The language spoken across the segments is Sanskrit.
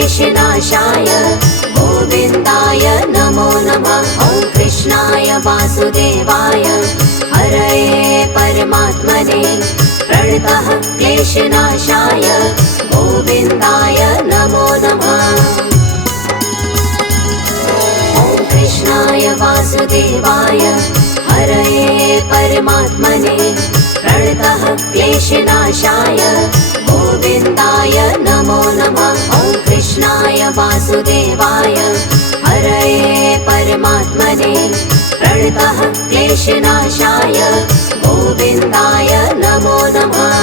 क्लेशनाशाय गोविन्दाय नमो नमः। ॐ कृष्णाय वासुदेवाय हरये परमात्मने प्रणतः क्लेशनाशाय गोविन्दाय नमो नमः। ॐ कृष्णाय वासुदेवाय हरये परमात्मने प्रणतः क्लेशनाशाय गोविन्दाय नमो नमः। ॐ कृष्णाय वासुदेवाय हरये परमात्मने प्रणतः क्लेशनाशाय गोविन्दाय नमो नमः।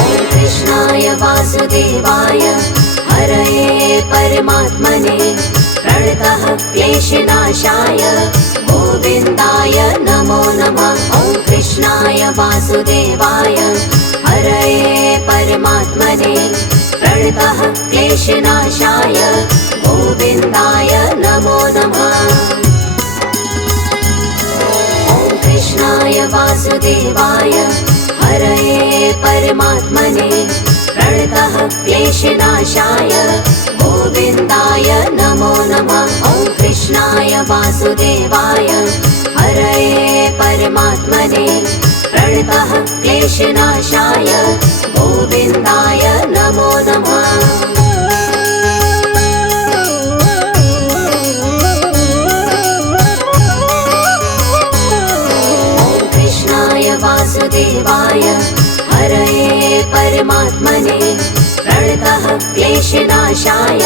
ॐ कृष्णाय वासुदेवाय हरये परमात्मने प्रणतः क्लेशनाशाय गोविन्दाय नमो नमः। ॐ कृष्णाय वासुदेवाय हरये परमात्मने प्रणतः क्लेशनाशाय गोविन्दाय नमो नमः। ॐ कृष्णाय वासुदेवाय हरये परमात्मने प्रणतः क्लेशनाशाय गोविन्दाय नमो नमः। ॐ कृष्णाय वासुदेवाय हरये परमात्मने प्रणतः क्लेशनाशाय गोविन्दाय नमो नमः। ॐ कृष्णाय वासुदेवाय हरये परमात्मने प्रणतः क्लेशनाशाय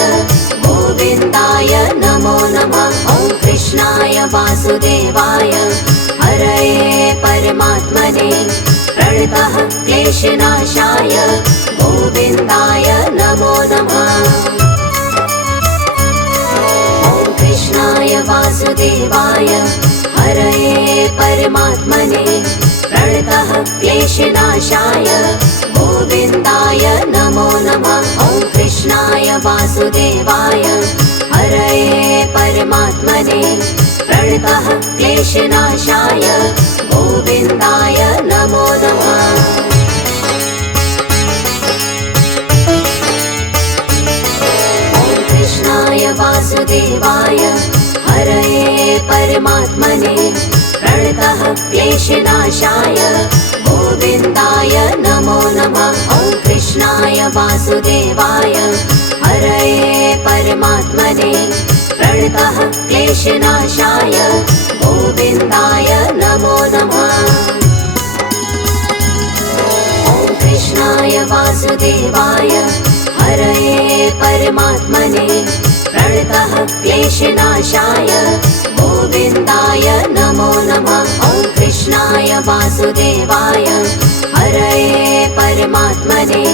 गोविन्दाय नमो नमः। ॐ कृष्णाय वासुदेवाय हरये परमात्मने प्रणतः क्लेशनाशाय गोविन्दाय नमो नमः। ॐ कृष्णाय वासुदेवाय हरये परमात्मने प्रणतः क्लेशनाशाय गोविन्दाय नमो नमः। ॐ कृष्णाय वासुदेवाय हरये परमात्मने प्रणतः क्लेशनाशाय गोविन्दाय नमो नमः। ॐ कृष्णाय वासुदेवाय हरये परमात्मने प्रणतः क्लेशनाशाय गोविन्दाय नमो नमः। ॐ कृष्णाय वासुदेवाय हरये परमात्मने प्रणतः क्लेशनाशाय गोविन्दाय नमो नमः। ॐ कृष्णाय वासुदेवाय हरये परमात्मने प्रणतः क्लेशनाशाय गोविन्दाय नमो नमः। ॐ कृष्णाय वासुदेवाय हरये परमात्मने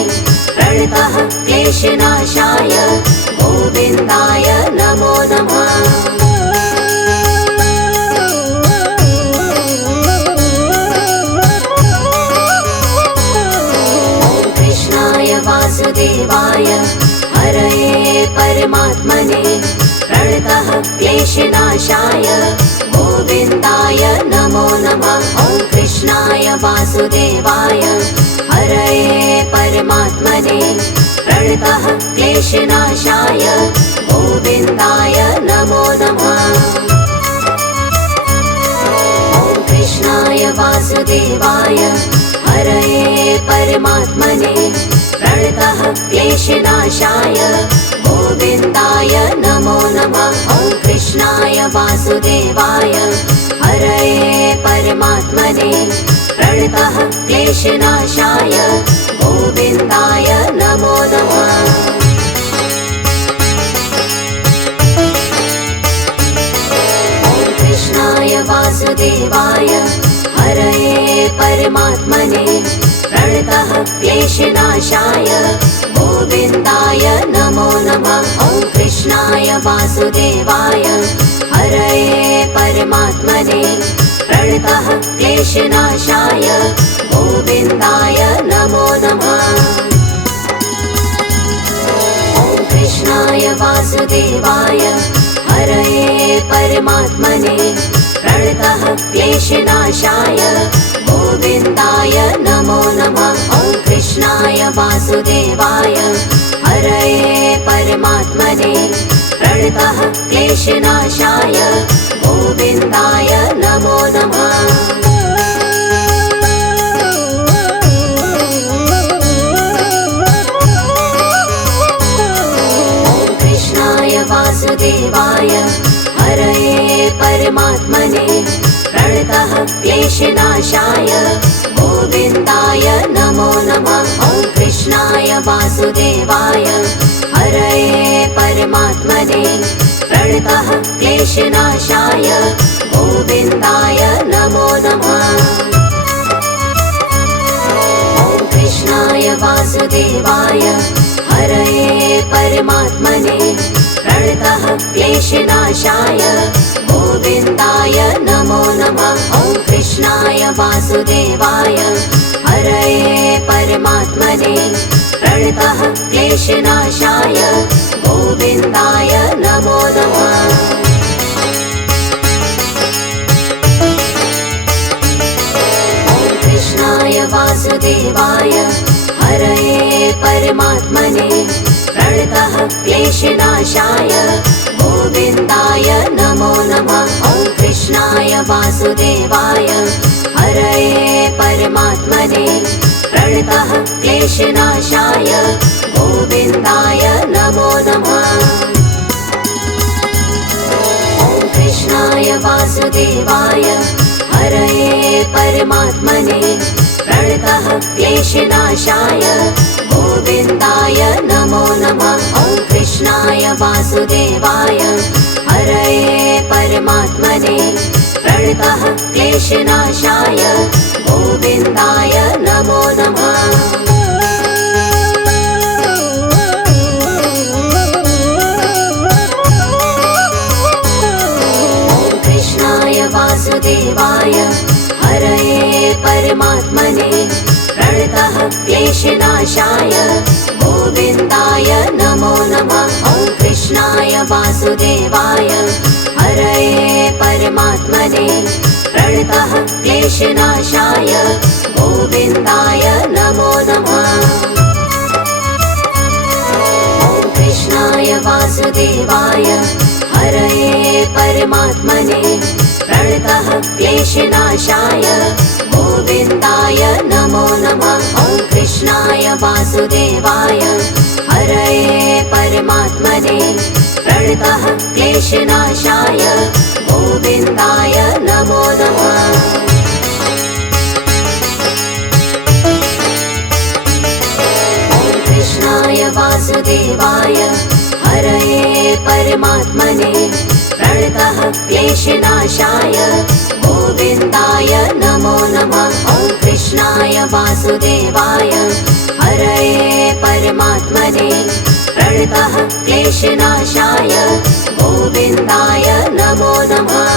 प्रणतः क्लेशनाशाय गोविन्दाय नमो नमः। ॐ कृष्णाय वासुदेवाय हरये परमात्मने प्रणतः क्लेशनाशाय गोविन्दाय नमो नमः। ॐ कृष्णाय वासुदेवाय हरये परमात्मने प्रणतः क्लेशनाशाय गोविन्दाय नमो नमः। ॐ कृष्णाय वासुदेवाय हरये परमात्मने प्रणतः क्लेशनाशाय गोविन्दाय नमो नमः। ॐ कृष्णाय वासुदेवाय हरये परमात्मने प्रणतः क्लेशनाशाय गोविन्दाय नमो नमः। ॐ कृष्णाय वासुदेवाय हरये परमात्मने प्रणतः क्लेशनाशाय गोविन्दाय नमो नमः। ॐ कृष्णाय वासुदेवाय हरये परमात्मने प्रणतः क्लेशनाशाय गोविन्दाय नमो नमः। ॐ कृष्णाय वासुदेवाय हरये परमात्मने प्रणतः क्लेशनाशाय गोविन्दाय नमो नमः। वासुदेवाय हरये परमात्मने प्रणतः क्लेशनाशाय गोविन्दाय नमो नमः। वासुदेवाय हरये परमात्मने प्रणतः क्लेशनाशाय गोविन्दाय नमो नमः। ॐ कृष्णाय वासुदेवाय हरये परमात्मने प्रणतः क्लेशनाशाय गोविन्दाय नमो नमः। ॐ कृष्णाय वासुदेवाय हरये परमात्मने प्रणतः क्लेशनाशाय गोविन्दाय नमो नमः। ॐ कृष्णाय वासुदेवाय हरये परमात्मने प्रणतः क्लेशनाशाय गोविन्दाय नमो नमः। ॐ कृष्णाय वासुदेवाय हरये परमात्मने प्रणतः क्लेशनाशाय गोविन्दाय नमो नमः। ॐ कृष्णाय वासुदेवाय हरये परमात्मने प्रणतः क्लेशनाशाय गोविन्दाय नमो नमः। ॐ कृष्णाय वासुदेवाय हरये परमात्मने प्रणतः क्लेशनाशाय गोविन्दाय नमो नमः। ॐ कृष्णाय वासुदेवाय हरये परमात्मने प्रणतः क्लेशनाशाय गोविन्दाय नमो नमः। ॐ कृष्णाय वासुदेवाय हरये परमात्मने प्रणतः क्लेशनाशाय गोविन्दाय नमो नमः। ॐ कृष्णाय वासुदेवाय हरये परमात्मने प्रणतः क्लेशनाशाय गोविन्दाय नमो नमः। ॐ कृष्णाय वासुदेवाय हरये परमात्मने प्रणतः क्लेशनाशाय गोविन्दाय नमो नमः। ॐ कृष्णाय वासुदेवाय हरये परमात्मने प्रणतः क्लेशनाशाय गोविन्दाय नमो नमः। ॐ कृष्णाय वासुदेवाय हरये परमात्मने प्रणतः क्लेशनाशाय गोविन्दाय नमो नमः। ॐ कृष्णाय वासुदेवाय हरये परमात्मने प्रणतः क्लेशनाशाय गोविन्दाय नमो नमः।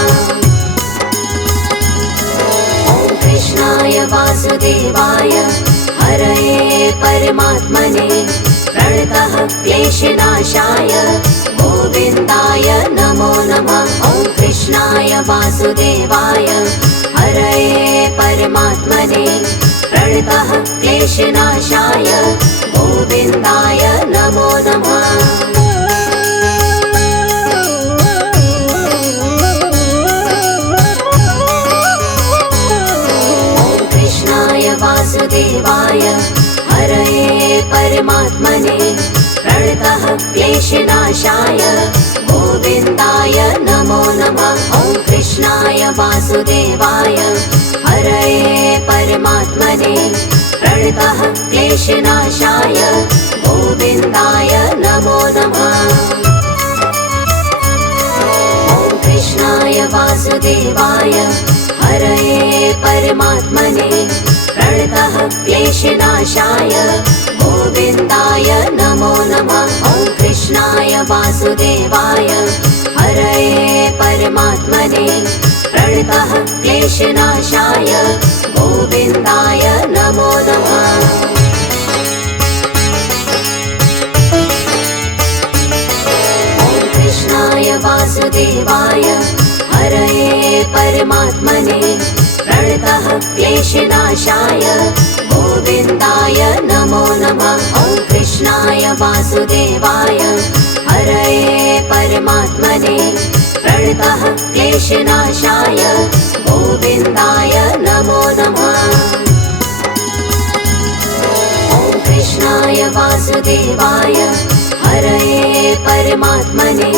ॐ कृष्णाय वासुदेवाय हरये परमात्मने प्रणतः क्लेशनाशाय गोविन्दाय नमो नमः। ॐ कृष्णाय वासुदेवाय हरये परमात्मने प्रणतः क्लेशनाशाय गोविन्दाय नमो नमः। ॐ कृष्णाय वासुदेवाय हरये परमात्मने प्रणतः क्लेशनाशाय गोविन्दाय नमो नमः। ॐ कृष्णाय वासुदेवाय हरये परमात्मने प्रणतः क्लेशनाशाय गोविन्दाय नमो नमः। ॐ कृष्णाय वासुदेवाय हरये परमात्मने प्रणतः क्लेशनाशाय गोविन्दाय नमो नमः। ॐ कृष्णाय वासुदेवाय हरये परमात्मने प्रणतः क्लेशनाशाय गोविन्दाय नमो नमः। ॐ कृष्णाय वासुदेवाय हरये परमात्मने प्रणतः क्लेशनाशाय गोविन्दाय नमो नमः। ॐ वासुदेवाय हरये परमात्मने प्रणतः क्लेशनाशाय गोविन्दाय नमो नमः। ॐ कृष्णाय वासुदेवाय हरये परमात्मने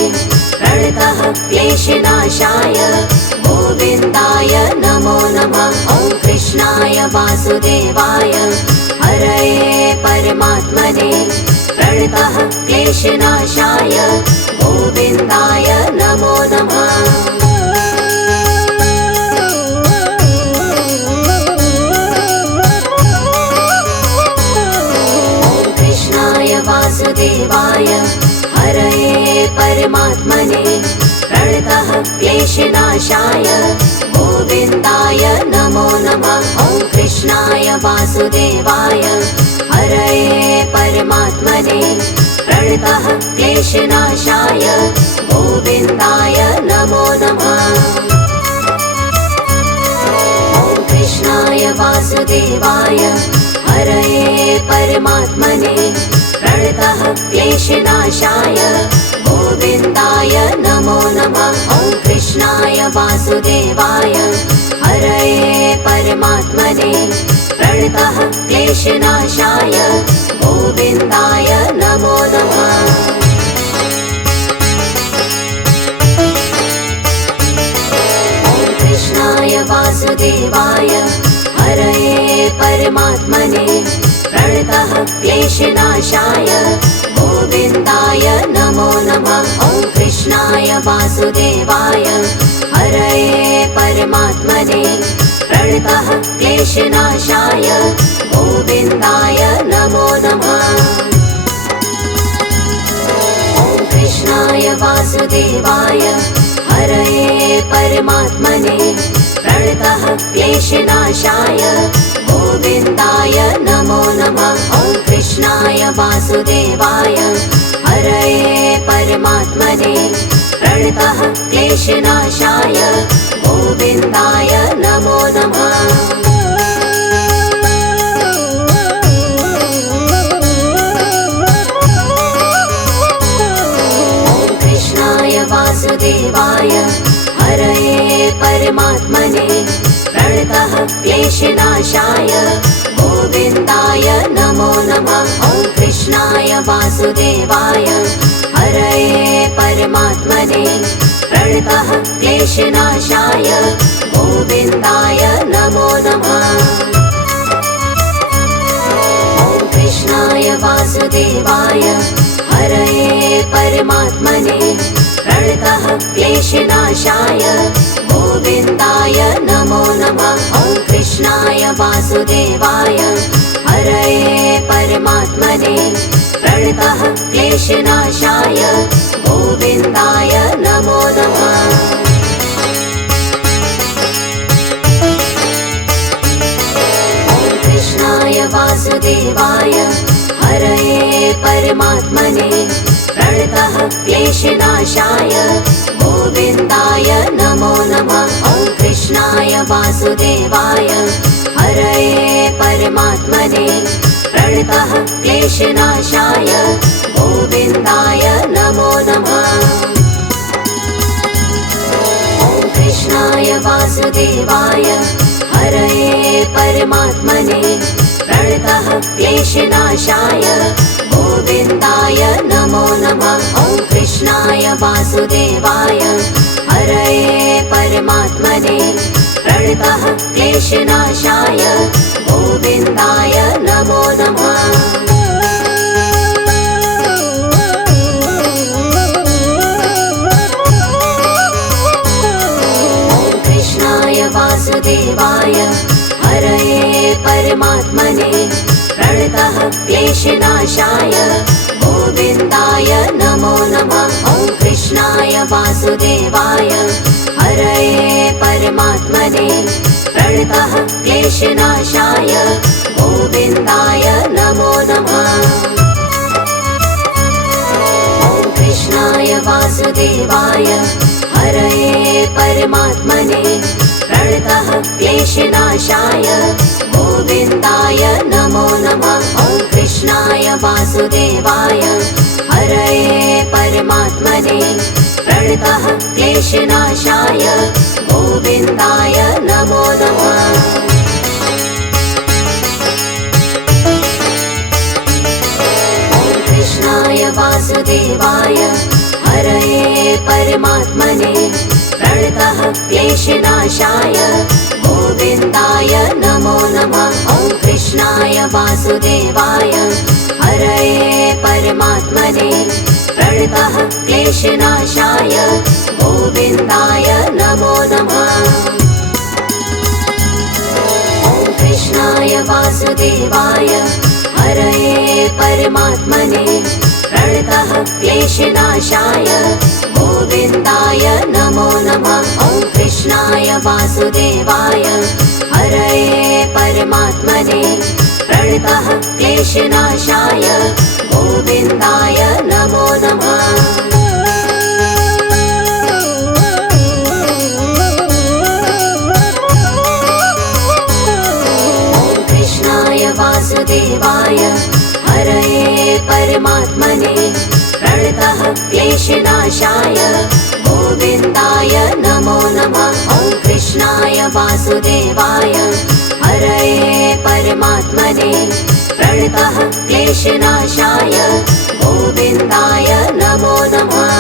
प्रणतः क्लेशनाशाय गोविन्दाय नमो नमः। ॐ कृष्णाय वासुदेवाय हरये परमात्मने प्रणतः क्लेशनाशाय गोविन्दाय नमो नमः। ॐ कृष्णाय वासुदेवाय हरये परमात्मने प्रणतः क्लेशनाशाय गोविन्दाय नमो नमः। ॐ कृष्णाय वासुदेवाय हरये परमात्मने प्रणतः क्लेशनाशाय गोविन्दाय नमो नमः। ॐ कृष्णाय वासुदेवाय हरये परमात्मने प्रणतः क्लेशनाशाय गोविन्दाय नमो नमः। ॐ कृष्णाय वासुदेवाय हरये परमात्मने प्रणतः क्लेशनाशाय गोविन्दाय नमो नमः। ॐ कृष्णाय वासुदेवाय हरये परमात्मने प्रणतः क्लेशनाशाय गोविन्दाय नमो नमः। ॐ कृष्णाय वासुदेवाय हरये परमात्मने प्रणतः क्लेशनाशाय गोविन्दाय नमो नमः। ॐ कृष्णाय वासुदेवाय हरये परमात्मने प्रणतः क्लेशनाशाय गोविन्दाय नमो नमः। ॐ कृष्णाय वासुदेवाय हरये परमात्मने प्रणतः क्लेशनाशाय गोविन्दाय नमो नमः। ॐ कृष्णाय वासुदेवाय हरये परमात्मने प्रणतः क्लेशनाशाय गोविन्दाय नमो नमः। ॐ कृष्णाय वासुदेवाय हरये परमात्मने प्रणतः क्लेशनाशाय गोविन्दाय नमो नमः। ॐ कृष्णाय वासुदेवाय हरये परमात्मने प्रणतः क्लेशनाशाय गोविन्दाय नमो नमः। ॐ कृष्णाय वासुदेवाय हरये परमात्मने प्रणतः क्लेशनाशाय गोविन्दाय नमो नमः। ॐ कृष्णाय वासुदेवाय हरये परमात्मने प्रणतः क्लेशनाशाय गोविन्दाय नमो नमः। ॐ कृष्णाय वासुदेवाय हरये परमात्मने प्रणतः क्लेशनाशाय गोविन्दाय नमो नमः। ॐ कृष्णाय वासुदेवाय हरये परमात्मने प्रणतः क्लेशनाशाय गोविन्दाय नमो नमः। ॐ कृष्णाय वासुदेवाय हरये परमात्मने प्रणतः क्लेशनाशाय गोविन्दाय नमो नमः। ॐ कृष्णाय वासुदेवाय हरये परमात्मने प्रणतः क्लेशनाशाय गोविन्दाय नमो नमः। ॐ कृष्णाय वासुदेवाय हरये परमात्मने प्रणतः क्लेशनाशाय गोविन्दाय नमो नमः। ॐ कृष्णाय वासुदेवाय हरये परमात्मने प्रणतः क्लेशनाशाय गोविन्दाय नमो नमः। ॐ कृष्णाय वासुदेवाय वासुदेवाय हरये परमात्मने प्रणतः क्लेशनाशाय गोविन्दाय नमो नमः। कृष्णाय वासुदेवाय हरये परमात्मने प्रणतः क्लेशनाशाय गोविन्दाय नमो नमः। ॐ कृष्णाय वासुदेवाय हरये परमात्मने प्रणतः क्लेशनाशाय गोविन्दाय नमो नमः। ॐ कृष्णाय वासुदेवाय हरये परमात्मने प्रणतः क्लेशनाशाय गोविन्दाय नमो नमः। ॐ कृष्णाय वासुदेवाय हरये परमात्मने प्रणतः क्लेशनाशाय गोविन्दाय नमो नमः। वासुदेवाय हरये परमात्मने प्रणतः क्लेशनाशाय गोविन्दाय नमो नमः। ॐ कृष्णाय वासुदेवाय हरये परमात्मने प्रणतः क्लेशनाशाय गोविन्दाय नमो नमः।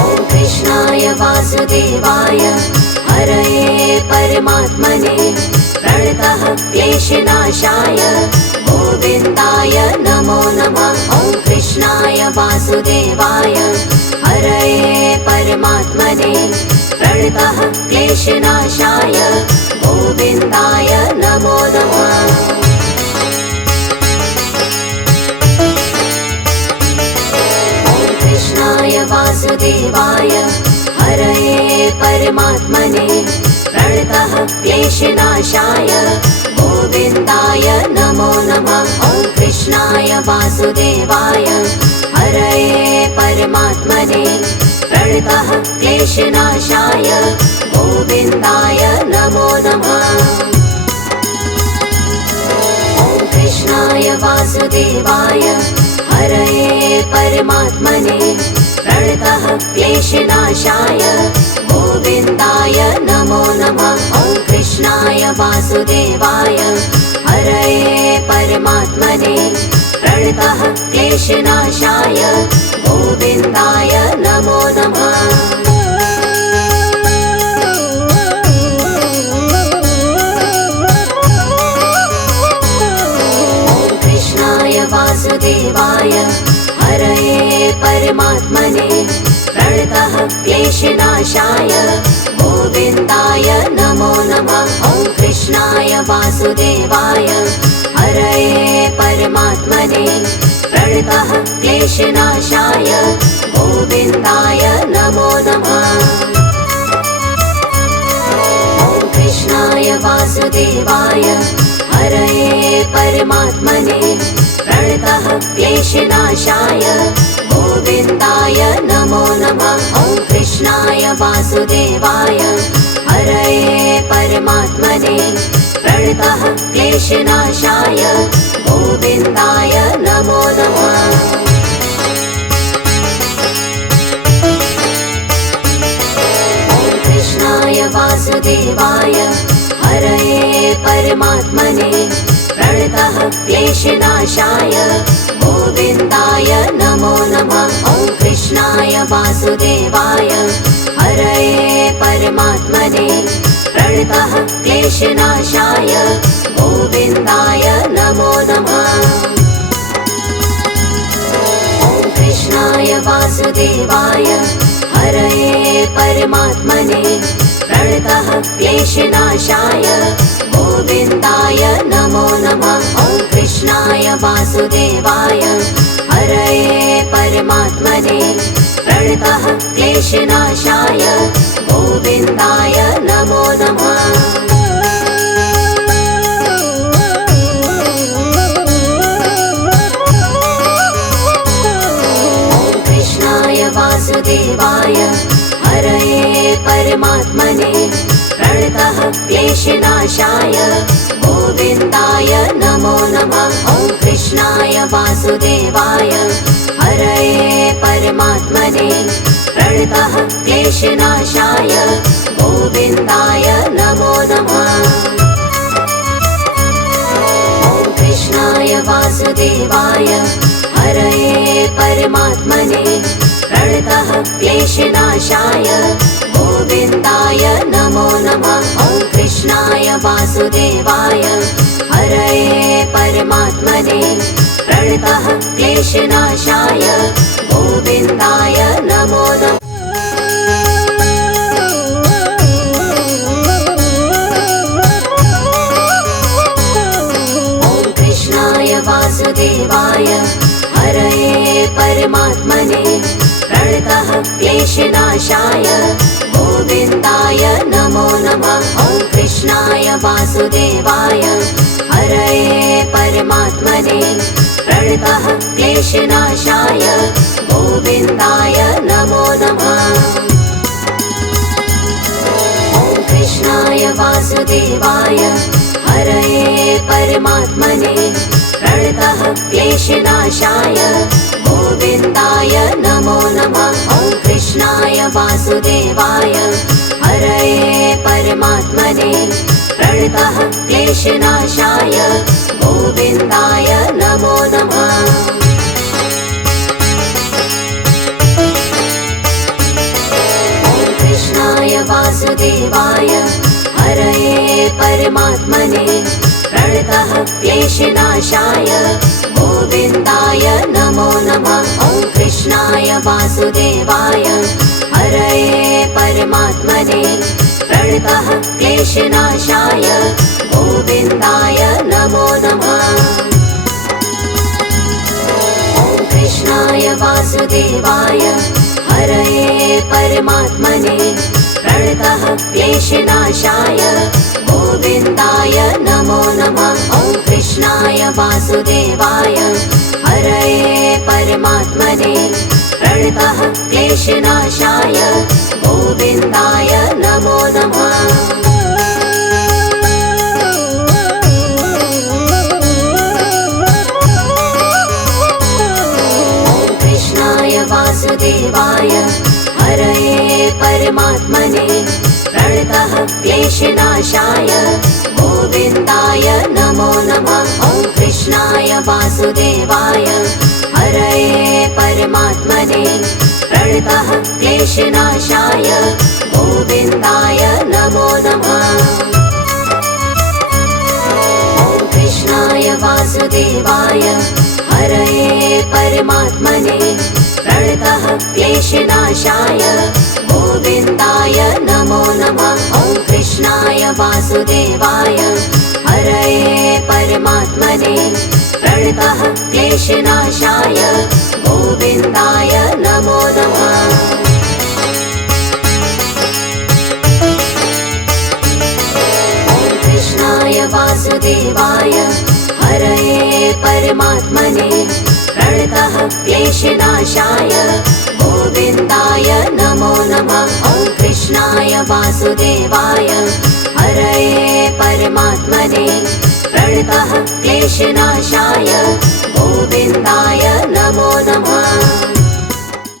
ॐ कृष्णाय वासुदेवाय हरये परमात्मने प्रणतः क्लेशनाशाय गोविन्दाय नमो नमः। ॐ कृष्णाय वासुदेवाय हरये परमात्मने प्रणतः क्लेशनाशाय गोविन्दाय नमो नमः। ॐ कृष्णाय वासुदेवाय हरये परमात्मने प्रणतः क्लेशनाशाय गोविन्दाय नमो नमः। ॐ कृष्णाय वासुदेवाय हरये परमात्मने प्रणतः क्लेशनाशाय गोविन्दाय नमो नमः। ॐ कृष्णाय वासुदेवाय हरये परमात्मने प्रणतः क्लेशनाशाय गोविन्दाय नमो नमः। ॐ कृष्णाय वासुदेवाय हरये परमात्मने प्रणतः क्लेशनाशाय गोविन्दाय नमो नमः। ॐ कृष्णाय वासुदेवाय हरये परमात्मने प्रणतः क्लेशनाशाय गोविन्दाय नमो नमः। ॐ कृष्णाय वासुदेवाय हरये परमात्मने प्रणतः क्लेशनाशाय गोविन्दाय नमो नमः। ॐ कृष्णाय वासुदेवाय हरये परमात्मने प्रणतः क्लेशनाशाय गोविन्दाय नमो नमः। ॐ कृष्णाय वासुदेवाय हरये परमात्मने प्रणतः क्लेशनाशाय गोविन्दाय नमो नमः। ॐ कृष्णाय वासुदेवाय हरये परमात्मने प्रणतः क्लेशनाशाय गोविन्दाय नमो नमः। ॐ कृष्णाय वासुदेवाय हरये परमात्मने प्रणतः क्लेशनाशाय गोविन्दाय नमो नमः। ॐ कृष्णाय वासुदेवाय हरये परमात्मने प्रणतः क्लेशनाशाय गोविन्दाय नमो नमः। ॐ कृष्णाय वासुदेवाय हरये परमात्मने प्रणतः क्लेशनाशाय गोविन्दाय नमो नमः। ॐ कृष्णाय वासुदेवाय हरये परमात्मने प्रणतः क्लेशनाशाय गोविन्दाय नमो नमः। ॐ कृष्णाय वासुदेवाय हरये परमात्मने प्रणतः क्लेशनाशाय गोविन्दाय नमो नमः। ॐ कृष्णाय वासुदेवाय हरये परमात्मने प्रणतः क्लेशनाशाय गोविन्दाय नमो नमः। ॐ कृष्णाय वासुदेवाय हरये परमात्मने प्रणतः क्लेशनाशाय गोविन्दाय नमो नमः। ॐ कृष्णाय वासुदेवाय हरये परमात्मने प्रणतः क्लेशनाशाय गोविन्दाय नमो नमः। ॐ कृष्णाय वासुदेवाय हरये परमात्मने प्रणतः क्लेशनाशाय गोविन्दाय नमो नमः। ॐ कृष्णाय वासुदेवाय हरये परमात्मने प्रणतः क्लेशनाशाय गोविन्दाय नमो नमः। ॐ कृष्णाय वासुदेवाय हरये परमात्मने प्रणतः क्लेशनाशाय गोविन्दाय नमो नमः। ॐ कृष्णाय वासुदेवाय हरये परमात्मने प्रणतः क्लेशनाशाय गोविन्दाय नमो नमः। ॐ कृष्णाय वासुदेवाय हरये परमात्मने प्रणतः क्लेशनाशाय गोविन्दाय नमो नमः। ॐ कृष्णाय वासुदेवाय हरये परमात्मने प्रणतः क्लेशनाशाय गोविन्दाय नमो नमः। ॐ कृष्णाय वासुदेवाय हरये परमात्मने प्रणतः क्लेशनाशाय गोविन्दाय नमो नमः। ॐ कृष्णाय वासुदेवाय हरये परमात्मने प्रणतः क्लेशनाशाय गोविन्दाय नमो नमः। ॐ कृष्णाय वासुदेवाय हरये परमात्मने प्रणतः क्लेशनाशाय गोविन्दाय नमो नमः। ॐ कृष्णाय वासुदेवाय हरये परमात्मने प्रणतः क्लेशनाशाय गोविन्दाय नमो नमः। ॐ कृष्णाय वासुदेवाय हरये परमात्मने प्रणतः क्लेशनाशाय गोविन्दाय नमो नमः। ॐ कृष्णाय वासुदेवाय हरये परमात्मने प्रणतः क्लेशनाशाय गोविन्दाय नमो नमः। ॐ कृष्णाय वासुदेवाय हरये परमात्मने प्रणतः क्लेशनाशाय